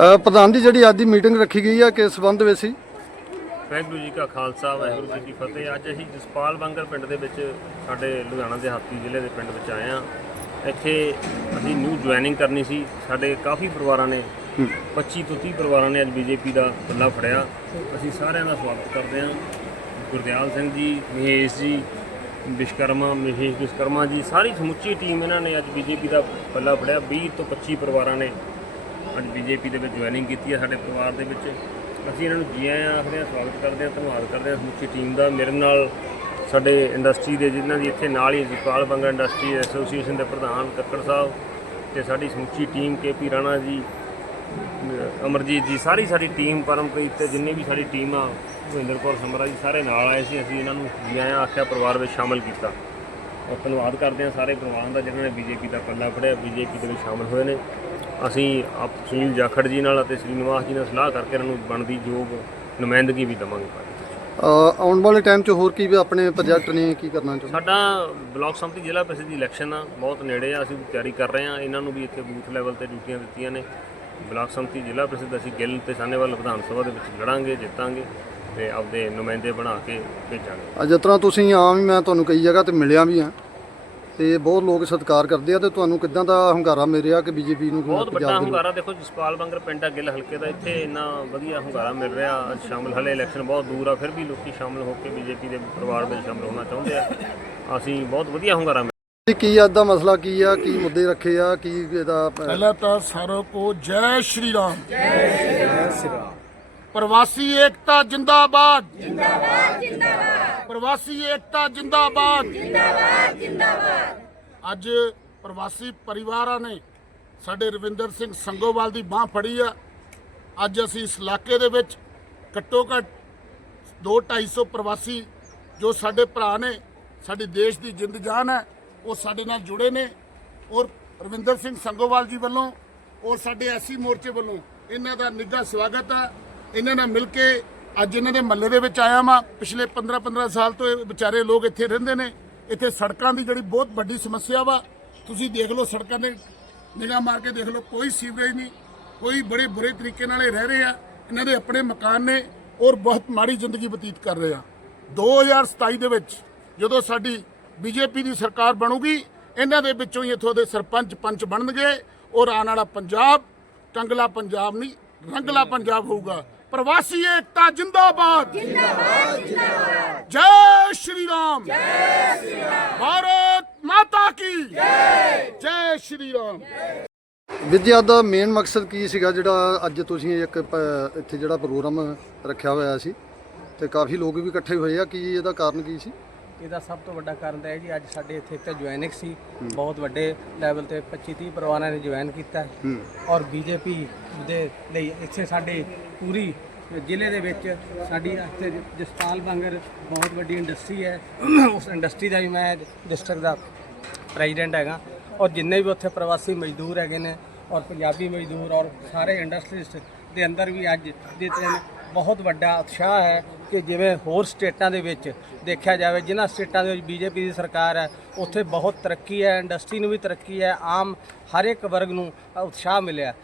ਪ੍ਰਧਾਨ ਦੀ ਜਿਹੜੀ ਅੱਜ ਦੀ ਮੀਟਿੰਗ ਰੱਖੀ ਗਈ ਹੈ ਕਿਸ ਸੰਬੰਧ ਵਿੱਚ ਸੀ? ਵਾਹਿਗੁਰੂ ਜੀ ਕਾ ਖਾਲਸਾ ਵਾਹਿਗੁਰੂ ਜੀ ਕੀ ਫਤਿਹ। ਅੱਜ ਅਸੀਂ ਜਸਪਾਲ ਬੰਗਰ ਪਿੰਡ ਦੇ ਵਿੱਚ ਸਾਡੇ ਲੁਧਿਆਣਾ ਦੇ ਹਾਤੀ ਜ਼ਿਲ੍ਹੇ ਦੇ ਪਿੰਡ ਵਿੱਚ ਆਏ ਹਾਂ। ਇੱਥੇ ਅਸੀਂ ਨਿਊ ਜੁਆਇਨਿੰਗ ਕਰਨੀ ਸੀ। ਸਾਡੇ ਕਾਫੀ ਪਰਿਵਾਰਾਂ ਨੇ 25 ਤੋਂ 30 ਪਰਿਵਾਰਾਂ ਨੇ ਅੱਜ ਬੀਜੇਪੀ ਦਾ ਪੱਲਾ ਫੜਿਆ। ਅਸੀਂ ਸਾਰਿਆਂ ਦਾ ਸਵਾਗਤ ਕਰਦੇ ਹਾਂ। ਗੁਰਦਿਆਲ ਸਿੰਘ ਜੀ ਮਹੇਸ਼ ਜੀ ਵਿਸ਼ਕਰਮਾ ਮਹੇਸ਼ ਵਿਸ਼ਕਰਮਾ ਜੀ ਸਾਰੀ ਸਮੁੱਚੀ ਟੀਮ ਇਹਨਾਂ ਨੇ ਅੱਜ ਬੀਜੇਪੀ ਦਾ ਪੱਲਾ ਫੜਿਆ। 20 ਤੋਂ 25 ਪਰਿਵਾਰਾਂ ਨੇ ਅੱਜ ਬੀਜੇਪੀ ਦੇ ਵਿੱਚ ਜੁਆਇਨਿੰਗ ਕੀਤੀ ਹੈ ਸਾਡੇ ਪਰਿਵਾਰ ਦੇ ਵਿੱਚ। ਅਸੀਂ ਇਹਨਾਂ ਨੂੰ ਜੀ ਆਇਆਂ ਆਖਦੇ ਹਾਂ, ਸਵਾਗਤ ਕਰਦੇ ਹਾਂ, ਧੰਨਵਾਦ ਕਰਦੇ ਹਾਂ। ਸਮੁੱਚੀ ਟੀਮ ਦਾ ਮੇਰੇ ਨਾਲ ਸਾਡੇ ਇੰਡਸਟਰੀ ਦੇ ਜਿਨ੍ਹਾਂ ਦੀ ਇੱਥੇ ਨਾਲ ਹੀ ਜਸਪਾਲ ਬੰਗਾ ਇੰਡਸਟਰੀ ਐਸੋਸੀਏਸ਼ਨ ਦੇ ਪ੍ਰਧਾਨ ਕੱਕੜ ਸਾਹਿਬ ਤੇ ਸਾਡੀ ਸਮੁੱਚੀ ਟੀਮ ਕੇਪੀ ਰਾਣਾ ਜੀ ਅਮਰਜੀਤ ਜੀ, ਸਾਰੀ ਸਾਡੀ ਟੀਮ ਪਰਮਪ੍ਰੀਤ ਤੇ ਜਿੰਨੀ ਵੀ ਸਾਡੀ ਟੀਮ ਆ, ਭੁਪਿੰਦਰ ਕੌਰ ਸਮਰਾ ਜੀ, ਸਾਰੇ ਨਾਲ ਆਏ ਸੀ। ਅਸੀਂ ਇਹਨਾਂ ਨੂੰ ਜੀ ਆਇਆਂ, ਆਖਿਆ, ਪਰਿਵਾਰ ਵਿੱਚ ਸ਼ਾਮਲ ਕੀਤਾ। ਧੰਨਵਾਦ ਕਰਦੇ ਹਾਂ ਸਾਰੇ ਪਰਿਵਾਰਾਂ ਦਾ ਜਿਨ੍ਹਾਂ ਨੇ ਬੀਜੇਪੀ ਦਾ ਪੱਲਾ ਫੜਿਆ। ਬੀਜੇਪੀ ਦੇ ਵਿੱਚ ਸ਼ਾਮਲ ਹੋਏ ਨੇ। ਅਸੀਂ ਆਪ ਸੁਨੀਲ ਜਾਖੜ ਜੀ ਨਾਲ ਅਤੇ ਸ੍ਰੀਨਿਵਾਸ ਜੀ ਨਾਲ ਸਲਾਹ ਕਰਕੇ ਇਹਨਾਂ ਨੂੰ ਬਣਦੀ ਯੋਗ ਨੁਮਾਇੰਦਗੀ ਵੀ ਦੇਵਾਂਗੇ। ਅ, ਆਉਣ ਵਾਲੇ ਟਾਈਮ 'ਚ ਹੋਰ ਕੀ ਵੀ ਆਪਣੇ ਪ੍ਰੋਜੈਕਟ ਨੇ ਕੀ ਕਰਨਾ ਚਾਹੁੰਦੇ? ਸਾਡਾ ਬਲਾਕ ਸੰਮਤੀ ਜ਼ਿਲ੍ਹਾ ਪ੍ਰੀਸ਼ਦ ਦੀ ਇਲੈਕਸ਼ਨ ਆ ਬਹੁਤ ਨੇੜੇ ਆ ਅਸੀਂ ਤਿਆਰੀ ਕਰ ਰਹੇ ਹਾਂ। ਇਹਨਾਂ ਨੂੰ ਵੀ ਇੱਥੇ ਬੂਥ ਲੈਵਲ ਤੇ ਡਿਊਟੀਆਂ ਦਿੱਤੀਆਂ ਨੇ। ਬਲਾਕ ਸੰਮਤੀ ਜ਼ਿਲ੍ਹਾ ਪ੍ਰੀਸ਼ਦ ਅਸੀਂ ਗਿੱਲ ਤੇ ਸਾਨੇਵਾਲ ਵਿਧਾਨ ਸਭਾ ਦੇ ਵਿੱਚ ਲੜਾਂਗੇ ਜਿੱਤਾਂਗੇ। ਤੇ ਆਪਦੇ ਨੁਮਾਇੰਦੇ ਬਣਾ ਕੇ ਭੇਜਾਂਗੇ। ਆ ਤਰ੍ਹਾਂ ਤੁਸੀਂ ਆਮ ਹੀ ਮੈਂ ਤੁਹਾਨੂੰ ਕਈ ਜਗ੍ਹਾ ਤੇ ਮਿਲਿਆ ਵੀ ਆ ਤੇ ਬਹੁਤ ਲੋਕ ਸਤਿਕਾਰ ਕਰਦੇ ਆ ਤੇ ਤੁਹਾਨੂੰ ਕਿਦਾਂ ਦਾ ਹੰਗਾਰਾ ਮਿਲਿਆ ਕਿ ਬੀਜੇਪੀ ਨੂੰ ਬਹੁਤ ਵੱਡਾ ਹੰਗਾਰਾ ਦੇਖੋ ਜਸਪਾਲ ਬੰਗਰ ਪਿੰਡ ਗਿੱਲ ਹਲਕੇ ਦਾ ਇੱਥੇ ਇੰਨਾ ਵਧੀਆ ਹੰਗਾਰਾ ਮਿਲ ਰਿਹਾ। ਸ਼ਾਮਲ ਹਲੇ ਇਲੈਕਸ਼ਨ ਬਹੁਤ ਦੂਰ ਆ ਫਿਰ ਵੀ ਲੋਕੀ ਸ਼ਾਮਲ ਹੋ ਕੇ ਬੀਜੇਪੀ ਦੇ ਪਰਿਵਾਰ ਵਿੱਚ ਸ਼ਾਮਲ ਹੋਣਾ ਚਾਹੁੰਦੇ ਆ। ਅਸੀਂ ਬਹੁਤ ਵਧੀਆ ਹੰਗਾਰਾ ਕੀ ਅੱਜ ਦਾ ਮਸਲਾ ਕੀ ਆ ਕੀ ਮੁੱਦੇ ਰੱਖੇ ਆ ਕੀ ਇਹਦਾ ਪਹਿਲਾਂ ਤਾਂ ਸਾਰੋ ਕੋ ਜੈ ਸ਼੍ਰੀ ਰਾਮ। ਜੈ ਸ਼੍ਰੀ ਪ੍ਰਵਾਸੀ ਏਕਤਾ ਜਿੰਦਾਬਾਦ। ਜਿੰਦਾਬਾਦ ਜਿੰਦਾਬਾਦ। ਪ੍ਰਵਾਸੀ ਏਕਤਾ ਜਿੰਦਾਬਾਦ। ਜਿੰਦਾਬਾਦ ਜਿੰਦਾਬਾਦ। ਅੱਜ ਪ੍ਰਵਾਸੀ ਪਰਿਵਾਰਾਂ ਨੇ ਸਾਡੇ ਰਵਿੰਦਰ ਸਿੰਘ ਸੰਗੋਵਾਲ ਦੀ ਬਾਹ ਫੜੀ ਆ। ਅੱਜ ਅਸੀਂ ਇਸ ਇਲਾਕੇ ਦੇ ਵਿੱਚ ਘੱਟੋ ਘੱਟ 2-250 ਪ੍ਰਵਾਸੀ ਜੋ ਸਾਡੇ ਭਰਾ ਨੇ ਸਾਡੇ ਦੇਸ਼ ਦੀ ਜਿੰਦ ਜਾਨ ਹੈ ਉਹ ਸਾਡੇ ਨਾਲ ਜੁੜੇ ਨੇ। ਔਰ ਰਵਿੰਦਰ ਸਿੰਘ ਸੰਗੋਵਾਲ ਜੀ ਵੱਲੋਂ ਔਰ ਸਾਡੇ ਐਸੀ ਮੋਰਚੇ ਵੱਲੋਂ ਇਹਨਾਂ ਦਾ ਨਿੱਘਾ ਸਵਾਗਤ ਹੈ ਇਹਨਾਂ ਨਾਲ ਮਿਲ ਕੇ ਅੱਜ ਇਹਨਾਂ ਦੇ ਮਹੱਲੇ ਦੇ ਵਿੱਚ ਆਇਆ ਵਾਂ। ਪਿਛਲੇ 15-15 ਸਾਲ ਤੋਂ ਇਹ ਵਿਚਾਰੇ ਲੋਕ ਇੱਥੇ ਰਹਿੰਦੇ ਨੇ। ਇੱਥੇ ਸੜਕਾਂ ਦੀ ਜਿਹੜੀ ਬਹੁਤ ਵੱਡੀ ਸਮੱਸਿਆ ਵਾ, ਤੁਸੀਂ ਦੇਖ ਲਓ ਸੜਕਾਂ ਦੇ ਨਿਗਾਹ ਮਾਰ ਕੇ ਦੇਖ ਲਓ, ਕੋਈ ਸੀਵਰੇਜ ਨਹੀਂ, ਕੋਈ ਬੜੇ ਬੁਰੇ ਤਰੀਕੇ ਨਾਲ ਇਹ ਰਹਿ ਰਹੇ ਆ। ਇਹਨਾਂ ਦੇ ਆਪਣੇ ਮਕਾਨ ਨੇ ਔਰ ਬਹੁਤ ਮਾੜੀ ਜ਼ਿੰਦਗੀ ਬਤੀਤ ਕਰ ਰਹੇ ਆ। 2027 ਦੇ ਵਿੱਚ ਜਦੋਂ ਸਾਡੀ ਬੀਜੇਪੀ ਦੀ ਸਰਕਾਰ ਬਣੂਗੀ, ਇਹਨਾਂ ਦੇ ਵਿੱਚੋਂ ਹੀ ਇੱਥੋਂ ਦੇ ਸਰਪੰਚ ਪੰਚ ਬਣਨਗੇ ਔਰ ਆਉਣ ਵਾਲਾ ਪੰਜਾਬ ਕੰਗਲਾ ਪੰਜਾਬ ਨਹੀਂ, ਰੰਗਲਾ ਪੰਜਾਬ ਹੋਊਗਾ। ਪ੍ਰਵਾਸੀ ਏਕਤਾ ਜਿੰਦਾਬਾਦ। ਜਿੰਦਾਬਾਦ ਜਿੰਦਾਬਾਦ ਜੈ ਸ਼੍ਰੀ ਰਾਮ। ਜੈ ਸ਼੍ਰੀ ਰਾਮ। ਭਾਰਤ ਮਾਤਾ ਕੀ। ਜੈ। ਜੈ ਸ਼੍ਰੀ ਰਾਮ। ਵਿਦਿਆ ਦਾ ਮੇਨ ਮਕਸਦ ਕੀ ਸੀਗਾ ਜਿਹੜਾ ਅੱਜ ਤੁਸੀਂ ਇੱਕ ਪ- ਇੱਥੇ ਜਿਹੜਾ ਪ੍ਰੋਗਰਾਮ ਰੱਖਿਆ ਹੋਇਆ ਸੀ ਤੇ ਕਾਫੀ ਲੋਕ ਵੀ ਇਕੱਠੇ ਹੋਏ ਆ ਕੀ ਇਹਦਾ ਕਾਰਨ ਕੀ ਸੀ? ਇਹਦਾ ਸਭ ਤੋਂ ਵੱਡਾ ਕਾਰਨ ਤਾਂ ਹੈ ਜੀ ਅੱਜ ਸਾਡੇ ਇੱਥੇ ਇੱਕ ਜੁਆਇਨਿੰਗ ਸੀ ਬਹੁਤ ਵੱਡੇ ਲੈਵਲ ਤੇ 25 30 ਪਰਿਵਾਰਾਂ ਨੇ ਜੁਆਇਨ ਕੀਤਾ ਹੈ। ਔਰ ਬੀਜੇਪੀ ਦੇ ਲਈ ਇੱਥੇ ਸਾਡੇ ਪੂਰੀ ਜ਼ਿਲ੍ਹੇ ਦੇ ਵਿੱਚ ਸਾਡੀ ਇੱਥੇ ਜਸਪਾਲ ਬਾਂਗਰ ਬਹੁਤ ਵੱਡੀ ਇੰਡਸਟਰੀ ਹੈ। ਉਸ ਇੰਡਸਟਰੀ ਦਾ ਵੀ ਮੈਂ ਡਿਸਟ੍ਰਿਕਟ ਦਾ ਪ੍ਰੈਜ਼ੀਡੈਂਟ ਹੈਗਾ। ਔਰ ਜਿੰਨੇ ਵੀ ਉੱਥੇ ਪ੍ਰਵਾਸੀ ਮਜ਼ਦੂਰ ਹੈਗੇ ਨੇ ਔਰ ਪੰਜਾਬੀ ਮਜ਼ਦੂਰ ਔਰ ਸਾਰੇ ਇੰਡਸਟਰੀਸਟ ਦੇ ਅੰਦਰ ਵੀ ਅੱਜ ਦੇ ਦਿਨ ਬਹੁਤ ਵੱਡਾ ਉਤਸ਼ਾਹ ਹੈ ਕਿ ਜਿਵੇਂ ਹੋਰ ਸਟੇਟਾਂ ਦੇ ਵਿੱਚ ਦੇਖਿਆ ਜਾਵੇ, ਜਿਨ੍ਹਾਂ ਸਟੇਟਾਂ ਦੇ ਵਿੱਚ ਬੀਜੇਪੀ ਦੀ ਸਰਕਾਰ ਹੈ, ਉੱਥੇ ਬਹੁਤ ਤਰੱਕੀ ਹੈ, ਇੰਡਸਟਰੀ ਨੂੰ ਵੀ ਤਰੱਕੀ ਹੈ, ਆਮ ਹਰ ਇੱਕ ਵਰਗ ਨੂੰ ਉਤਸ਼ਾਹ ਮਿਲਿਆ।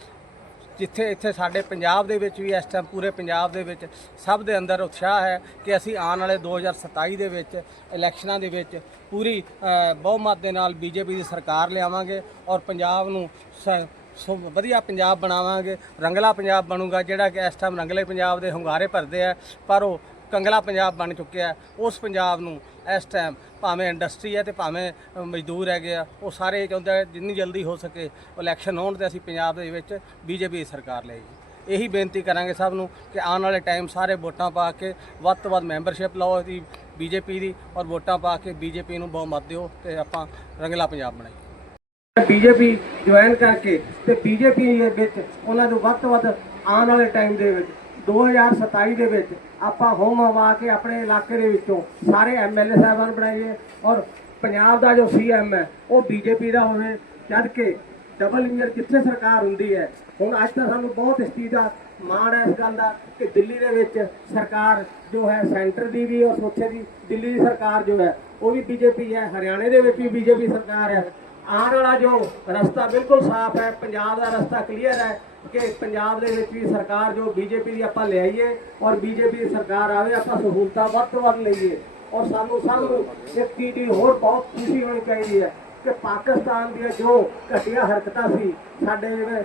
ਜਿੱਥੇ ਇੱਥੇ ਸਾਡੇ ਪੰਜਾਬ ਦੇ ਵਿੱਚ ਵੀ ਇਸ ਟਾਈਮ ਪੂਰੇ ਪੰਜਾਬ ਦੇ ਵਿੱਚ ਸਭ ਦੇ ਅੰਦਰ ਉਤਸ਼ਾਹ ਹੈ ਕਿ ਅਸੀਂ ਆਉਣ ਵਾਲੇ 2027 ਦੇ ਵਿੱਚ ਇਲੈਕਸ਼ਨਾਂ ਦੇ ਵਿੱਚ ਪੂਰੀ ਬਹੁਮਤ ਦੇ ਨਾਲ ਬੀਜੇਪੀ ਦੀ ਸਰਕਾਰ ਲਿਆਵਾਂਗੇ ਔਰ ਪੰਜਾਬ ਨੂੰ ਸ- ਸੋ ਵਧੀਆ ਪੰਜਾਬ ਬਣਾਵਾਂਗੇ। ਰੰਗਲਾ ਪੰਜਾਬ ਬਣੂਗਾ, ਜਿਹੜਾ ਕਿ ਇਸ ਟਾਈਮ ਰੰਗਲੇ ਪੰਜਾਬ ਦੇ ਹੁੰਗਾਰੇ ਭਰਦੇ ਆ, ਪਰ ਉਹ ਕੰਗਲਾ ਪੰਜਾਬ ਬਣ ਚੁੱਕਿਆ ਉਸ ਪੰਜਾਬ ਨੂੰ ਇਸ ਟਾਈਮ ਭਾਵੇਂ ਇੰਡਸਟਰੀ ਹੈ ਤੇ ਭਾਵੇਂ ਮਜ਼ਦੂਰ ਹੈਗੇ ਆ, ਉਹ ਸਾਰੇ ਇਹ ਚਾਹੁੰਦੇ ਆ ਜਿੰਨੀ ਜਲਦੀ ਹੋ ਸਕੇ ਇਲੈਕਸ਼ਨ ਹੋਣ ਤੇ ਅਸੀਂ ਪੰਜਾਬ ਦੇ ਵਿੱਚ ਬੀਜੇਪੀ ਦੀ ਸਰਕਾਰ ਲਿਆਈਏ ਇਹੀ ਬੇਨਤੀ ਕਰਾਂਗੇ ਸਭ ਨੂੰ ਕਿ ਆਉਣ ਵਾਲੇ ਟਾਈਮ ਸਾਰੇ ਵੋਟਾਂ ਪਾ ਕੇ ਵੱਧ ਤੋਂ ਵੱਧ ਮੈਂਬਰਸ਼ਿਪ ਲਓ ਇਹਦੀ ਬੀਜੇਪੀ ਦੀ ਔਰ ਵੋਟਾਂ ਪਾ ਕੇ ਬੀਜੇਪੀ ਨੂੰ ਬਹੁਮਤ ਦਿਓ ਤੇ ਆਪਾਂ ਰੰਗਲਾ ਪੰਜਾਬ ਬਣਾਈਏ। ਬੀਜੇਪੀ ਜੁਆਇਨ ਕਰਕੇ ਤੇ ਬੀਜੇਪੀ ਦੇ ਵਿੱਚ ਉਹਨਾਂ ਨੂੰ ਵੱਧ ਤੋਂ ਵੱਧ ਆਉਣ ਵਾਲੇ ਟਾਈਮ ਦੇ ਵਿੱਚ 2027 ਦੇ ਵਿੱਚ ਆਪਾਂ ਹੋਮ ਹਵਾ ਕੇ ਆਪਣੇ ਇਲਾਕੇ ਦੇ ਵਿੱਚੋਂ ਸਾਰੇ ਐਮਐਲਏ ਸਾਹਿਬਾਨ ਬਣਾਈਏ ਔਰ ਪੰਜਾਬ ਦਾ ਜੋ ਸੀਐਮ ਹੈ, ਉਹ ਬੀਜੇਪੀ ਦਾ ਹੋਵੇ, ਜਦ ਕਿ ਡਬਲ ਇੰਜਨ ਕਿੱਥੇ ਸਰਕਾਰ ਹੁੰਦੀ ਹੈ, ਹੁਣ ਅੱਜ ਤਾਂ ਸਾਨੂੰ ਬਹੁਤ ਇਸ ਚੀਜ਼ ਦਾ ਮਾਣ ਹੈ ਇਸ ਗੱਲ ਦਾ ਕਿ ਦਿੱਲੀ ਦੇ ਵਿੱਚ ਸਰਕਾਰ ਜੋ ਹੈ, ਸੈਂਟਰ ਦੀ ਵੀ ਔਰ ਸੋਚੇ ਦੀ ਦਿੱਲੀ ਦੀ ਸਰਕਾਰ ਜੋ ਹੈ, ਉਹ ਵੀ ਬੀਜੇਪੀ ਹੈ, ਹਰਿਆਣੇ ਦੇ ਵਿੱਚ ਵੀ ਬੀਜੇਪੀ ਸਰਕਾਰ ਹੈ। ਆਉਣ ਵਾਲਾ ਜੋ ਰਸਤਾ ਬਿਲਕੁਲ ਸਾਫ਼ ਹੈ, ਪੰਜਾਬ ਦਾ ਰਸਤਾ ਕਲੀਅਰ ਹੈ ਕਿ ਪੰਜਾਬ ਦੇ ਵਿੱਚ ਵੀ ਸਰਕਾਰ ਜੋ ਬੀਜੇਪੀ ਦੀ ਆਪਾਂ ਲਿਆਈਏ ਔਰ ਬੀਜੇਪੀ ਦੀ ਸਰਕਾਰ ਆਵੇ, ਆਪਾਂ ਸਹੂਲਤਾਂ ਵੱਧ ਤੋਂ ਵੱਧ ਲਈਏ। ਔਰ ਸਾਨੂੰ ਸਭ ਨੂੰ ਇੱਕ ਚੀਜ਼ ਦੀ ਹੋਰ ਬਹੁਤ ਖੁਸ਼ੀ ਹੋਣੀ ਚਾਹੀਦੀ ਹੈ ਕਿ ਪਾਕਿਸਤਾਨ ਦੀਆਂ ਜੋ ਘਟੀਆਂ ਹਰਕਤਾਂ ਸੀ, ਸਾਡੇ ਜਿਵੇਂ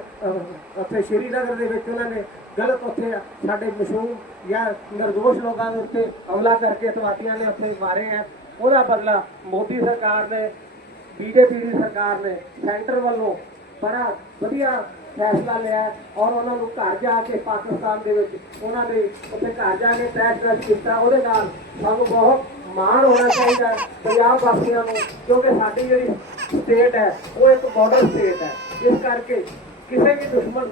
ਉੱਥੇ ਸ਼੍ਰੀਨਗਰ ਦੇ ਵਿੱਚ ਉਹਨਾਂ ਨੇ ਗਲਤ ਉੱਥੇ ਸਾਡੇ ਮਸ਼ਹੂਰ ਜਾਂ ਨਿਰਦੋਸ਼ ਲੋਕਾਂ ਦੇ ਉੱਤੇ ਹਮਲਾ ਕਰਕੇ, ਅਤਵਾਦੀਆਂ ਨੇ ਉੱਥੇ ਮਾਰੇ ਹੈ। ਉਹਦਾ ਬਦਲਾ ਮੋਦੀ ਸਰਕਾਰ ਨੇ ਬੀਜੇਪੀ ਦੀ ਸਰਕਾਰ ਨੇ ਸੈਂਟਰ ਵੱਲੋਂ ਬੜਾ ਵਧੀਆ ਫੈਸਲਾ ਲਿਆ ਔਰ ਉਹਨਾਂ ਨੂੰ ਘਰ ਜਾ ਕੇ ਪਾਕਿਸਤਾਨ ਦੇ ਵਿੱਚ ਉਹਨਾਂ ਦੇ ਉੱਥੇ ਘਰ ਜਾ ਕੇ ਟੈਕਸ ਕੀਤਾ ਉਹਦੇ ਨਾਲ ਸਾਨੂੰ ਬਹੁਤ ਮਾਣ ਹੋਣਾ ਚਾਹੀਦਾ ਪੰਜਾਬ ਵਾਸੀਆਂ ਨੂੰ ਕਿਉਂਕਿ ਸਾਡੀ ਜਿਹੜੀ ਸਟੇਟ ਹੈ ਉਹ ਇੱਕ ਬਾਰਡਰ ਸਟੇਟ ਹੈ। ਇਸ ਕਰਕੇ ਕਿਸੇ ਵੀ ਦੁਸ਼ਮਣ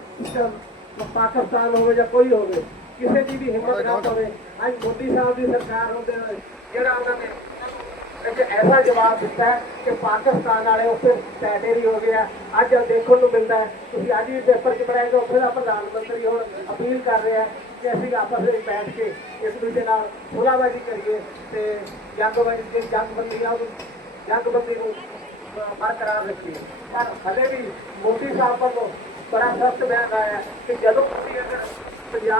ਪਾਕਿਸਤਾਨ ਹੋਵੇ ਜਾਂ ਕੋਈ ਹੋਵੇ ਕਿਸੇ ਦੀ ਵੀ ਹਿੰਮਤ ਨਾ ਹੋਵੇ ਅੱਜ ਮੋਦੀ ਸਾਹਿਬ ਦੀ ਸਰਕਾਰ ਹੁੰਦੇ ਹੋਏ ਜਿਹੜਾ ਉਹਨਾਂ ਨੇ ਇੱਕ ਐਸਾ ਜਵਾਬ ਦਿੱਤਾ ਕਿ ਪਾਕਿਸਤਾਨ ਵਾਲੇ ਉੱਥੇ ਟੈਟੇਰੀ ਹੋ ਗਏ ਆ। ਅੱਜ ਦੇਖਣ ਨੂੰ ਮਿਲਦਾ ਤੁਸੀਂ ਅੱਜ ਵੀ ਪੇਪਰ 'ਚ ਪੜ੍ਹਾਏਗਾ ਉੱਥੇ ਦਾ ਪ੍ਰਧਾਨ ਮੰਤਰੀ ਹੁਣ ਅਪੀਲ ਕਰ ਰਿਹਾ ਕਿ ਅਸੀਂ ਆਪਸ ਵਿੱਚ ਬੈਠ ਕੇ ਇੱਕ ਦੂਜੇ ਨਾਲ ਸੁਲਾਹਬਾਜ਼ੀ ਕਰੀਏ ਤੇ ਜੰਗਬਾਜ਼ੀ ਦੀ ਜੰਗਬੰਦੀ ਆ ਉਹਨੂੰ, ਜੰਗਬੰਦੀ ਨੂੰ ਬਰਕਰਾਰ ਰੱਖੀਏ। ਪਰ ਹਲੇ ਵੀ ਮੋਦੀ ਸਾਹਿਬ ਵੱਲੋਂ ਬੜਾ ਸਖਤ ਬਿਆਨ ਆਇਆ ਕਿ ਜਦੋਂ ਅਸੀਂ ਅਗਰ ਪੰਜਾਬ